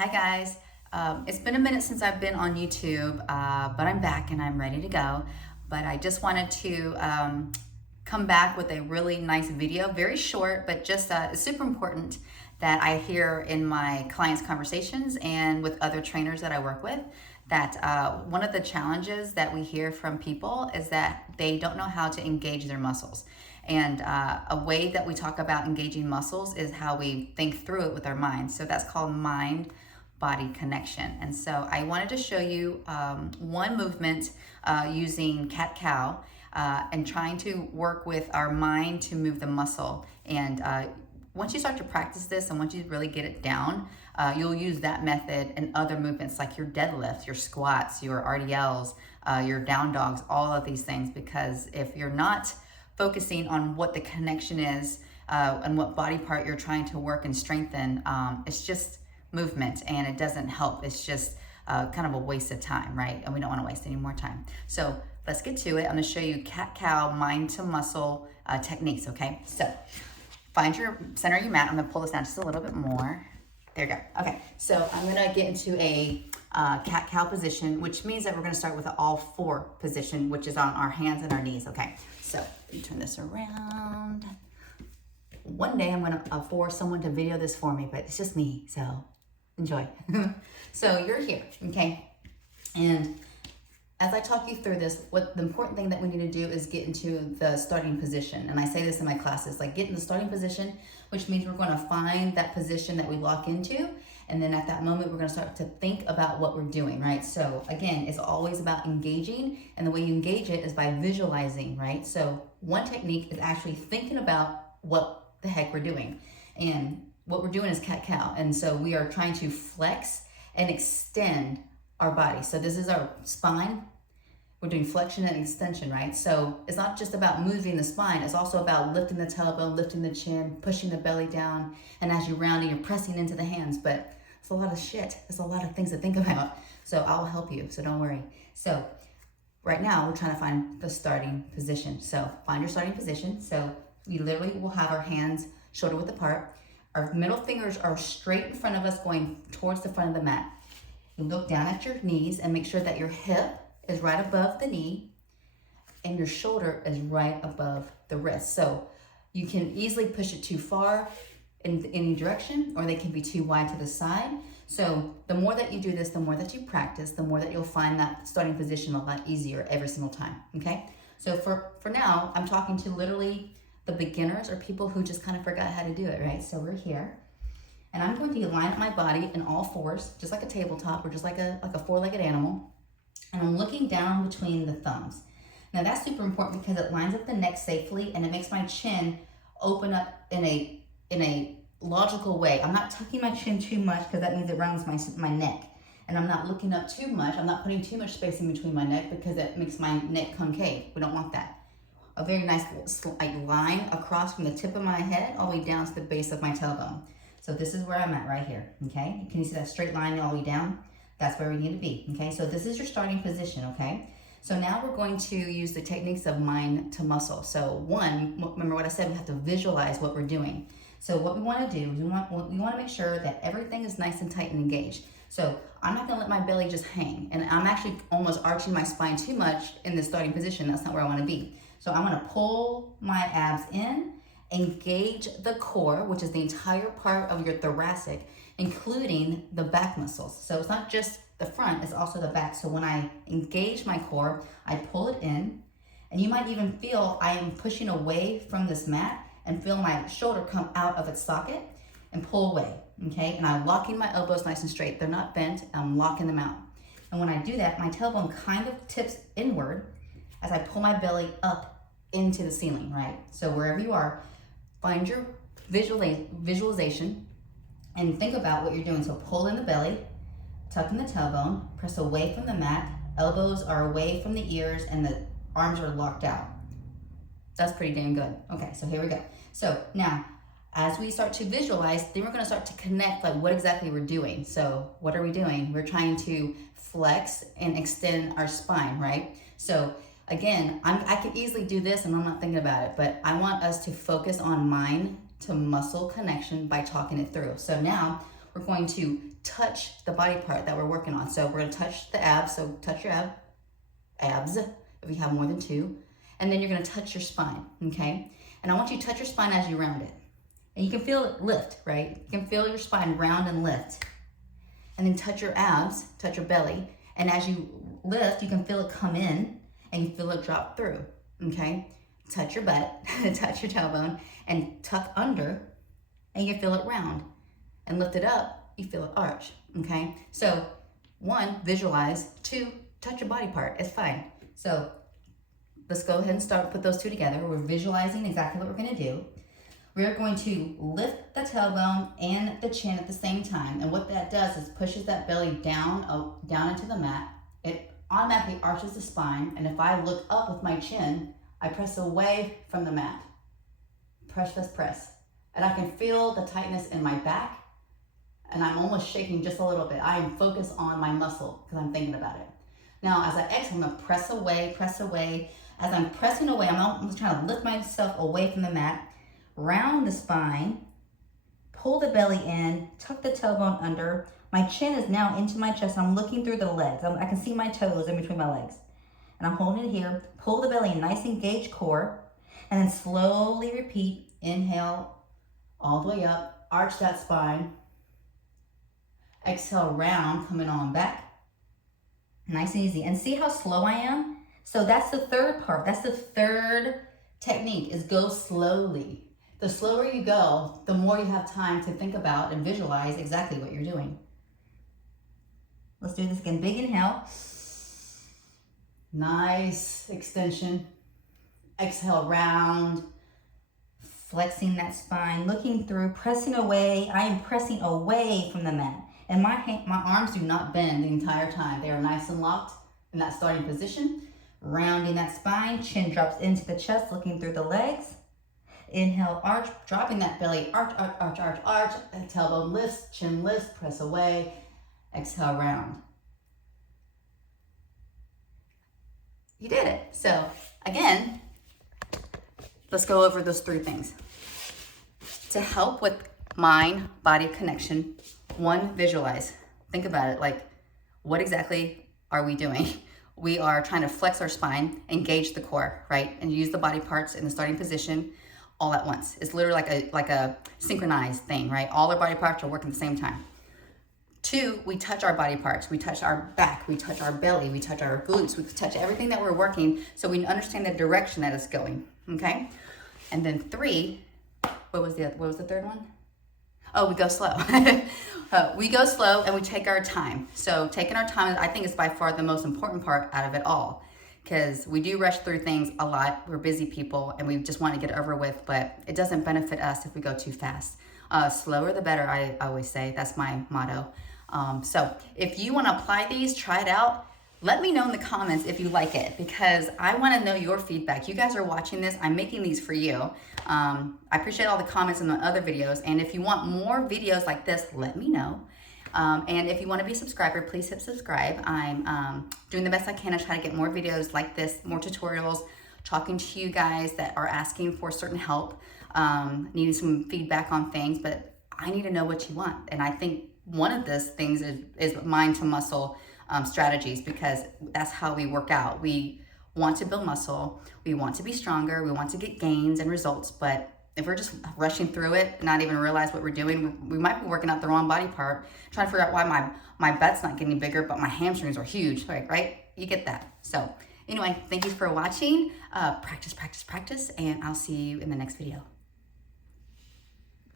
Hi guys. It's been a minute since I've been on YouTube, but I'm back and I'm ready to go. But I just wanted to come back with a really nice video, very short, but just it's super important that I hear in my clients' conversations and with other trainers that I work with. That one of the challenges that we hear from people is that they don't know how to engage their muscles. And a way that we talk about engaging muscles is how we think through it with our mind. So that's called mind body connection. And so I wanted to show you one movement using cat cow and trying to work with our mind to move the muscle. And once you start to practice this and once you really get it down, you'll use that method in other movements like your deadlifts, your squats, your RDLs, your down dogs, all of these things. Because if you're not focusing on what the connection is and what body part you're trying to work and strengthen, it's just movement and it doesn't help. It's just kind of a waste of time, right? And we don't want to waste any more time. So let's get to it. I'm going to show you cat-cow mind to muscle techniques, okay? So find your center of your mat. I'm going to pull this down just a little bit more. There you go. Okay, so I'm going to get into a cat-cow position, which means that we're going to start with the all four position, which is on our hands and our knees, okay? So let me turn this around. One day I'm going to force someone to video this for me, but it's just me, so enjoy. So you're here, okay? And as I talk you through this, what the important thing that we need to do is get into the starting position. And I say this in my classes, like get in the starting position, which means we're going to find that position that we lock into. And then at that moment, we're going to start to think about what we're doing, right? So again, it's always about engaging. And the way you engage it is by visualizing, right? So one technique is actually thinking about what the heck we're doing. And what we're doing is cat-cow. And so we are trying to flex and extend our body. So this is our spine. We're doing flexion and extension, right? So it's not just about moving the spine. It's also about lifting the tailbone, lifting the chin, pushing the belly down. And as you're rounding, you're pressing into the hands. But it's a lot of shit. It's a lot of things to think about. So I'll help you. So don't worry. So right now we're trying to find the starting position. So find your starting position. So we literally will have our hands shoulder width apart. Our middle fingers are straight in front of us going towards the front of the mat. You look down at your knees and make sure that your hip is right above the knee and your shoulder is right above the wrist. So you can easily push it too far in any direction, or they can be too wide to the side. So the more that you do this, the more that you practice, the more that you'll find that starting position a lot easier every single time, okay? So for now, I'm talking to literally the beginners or people who just kind of forgot how to do it, right? So we're here. And I'm going to line up my body in all fours, just like a tabletop or just like a four-legged animal. And I'm looking down between the thumbs. Now that's super important because it lines up the neck safely and it makes my chin open up in a logical way. I'm not tucking my chin too much because that means it rounds my neck. And I'm not looking up too much. I'm not putting too much space in between my neck because it makes my neck concave. We don't want that. A very nice like line across from the tip of my head all the way down to the base of my tailbone. So this is where I'm at right here, okay? Can you see that straight line all the way down? That's where we need to be, okay? So this is your starting position, okay? So now we're going to use the techniques of mind to muscle. So one, remember what I said, we have to visualize what we're doing. So what we want to do is we want to make sure that everything is nice and tight and engaged. So I'm not going to let my belly just hang. And I'm actually almost arching my spine too much in the starting position. That's not where I want to be. So I'm going to pull my abs in, engage the core, which is the entire part of your thoracic, including the back muscles. So it's not just the front, it's also the back. So when I engage my core, I pull it in, and you might even feel I am pushing away from this mat and feel my shoulder come out of its socket and pull away, okay? And I'm locking my elbows nice and straight. They're not bent, I'm locking them out. And when I do that, my tailbone kind of tips inward as I pull my belly up into the ceiling, right? So wherever you are, find your visualization and think about what you're doing. So pull in the belly, tuck in the tailbone, press away from the mat, elbows are away from the ears, and the arms are locked out. That's pretty damn good. Okay, so here we go. So now, as we start to visualize, then we're gonna start to connect like what exactly we're doing. So what are we doing? We're trying to flex and extend our spine, right? So again, I can easily do this and I'm not thinking about it, but I want us to focus on mind to muscle connection by talking it through. So now we're going to touch the body part that we're working on. So we're gonna touch the abs, so touch your abs, if you have more than two. And then you're gonna touch your spine, okay? And I want you to touch your spine as you round it. And you can feel it lift, right? You can feel your spine round and lift. And then touch your abs, touch your belly. And as you lift, you can feel it come in and you feel it drop through, okay? Touch your butt, touch your tailbone, and tuck under, and you feel it round. And lift it up, you feel it arch, okay? So 1, visualize. 2, touch your body part, it's fine. So let's go ahead and start, put those two together. We're visualizing exactly what we're gonna do. We're going to lift the tailbone and the chin at the same time. And what that does is pushes that belly down, down into the mat. It automatically arches the spine. And if I look up with my chin, I press away from the mat. Press, press, press. And I can feel the tightness in my back. And I'm almost shaking just a little bit. I am focused on my muscle because I'm thinking about it. Now, as I exhale, I'm gonna press away, press away. As I'm pressing away, I'm just trying to lift myself away from the mat. Round the spine, pull the belly in, tuck the tailbone under. My chin is now into my chest. I'm looking through the legs. I can see my toes in between my legs. And I'm holding it here. Pull the belly in, nice engaged core. And then slowly repeat. Inhale all the way up. Arch that spine. Exhale, round, coming on back. Nice and easy. And see how slow I am? So that's the third part. That's the third technique, is go slowly. The slower you go, the more you have time to think about and visualize exactly what you're doing. Let's do this again. Big inhale. Nice extension. Exhale, round. Flexing that spine, looking through, pressing away. I am pressing away from the mat. And my arms do not bend the entire time. They are nice and locked in that starting position. Rounding that spine, chin drops into the chest, looking through the legs. Inhale, arch, dropping that belly, arch, arch, arch, arch, arch. Tailbone lifts, chin lifts, press away. Exhale, round. You did it. So again, let's go over those 3 things. To help with mind-body connection, 1, visualize. Think about it, like, what exactly are we doing? We are trying to flex our spine, engage the core, right? And use the body parts in the starting position all at once. It's literally like a synchronized thing, right? All our body parts are working at the same time. 2, we touch our body parts. We touch our back, we touch our belly, we touch our glutes, we touch everything that we're working so we understand the direction that it's going, okay? And then 3, what was the third one? Oh, we go slow. We go slow and we take our time. So taking our time, I think, is by far the most important part out of it all, because we do rush through things a lot. We're busy people and we just want to get it over with, but it doesn't benefit us if we go too fast. Slower the better, I always say. That's my motto. So if you want to apply these, try it out. Let me know in the comments if you like it, because I want to know your feedback. You guys are watching this. I'm making these for you. I appreciate all the comments in the other videos. And if you want more videos like this, let me know. And if you want to be a subscriber, please hit subscribe. I'm doing the best I can to try to get more videos like this, more tutorials, talking to you guys that are asking for certain help, needing some feedback on things, but I need to know what you want. And I think one of those things is mind to muscle strategies, because that's how we work out. We want to build muscle, we want to be stronger, we want to get gains and results, but if we're just rushing through it, not even realize what we're doing, we might be working out the wrong body part, trying to figure out why my butt's not getting bigger, but my hamstrings are huge, right? You get that. So anyway, thank you for watching. Practice, practice, practice, and I'll see you in the next video.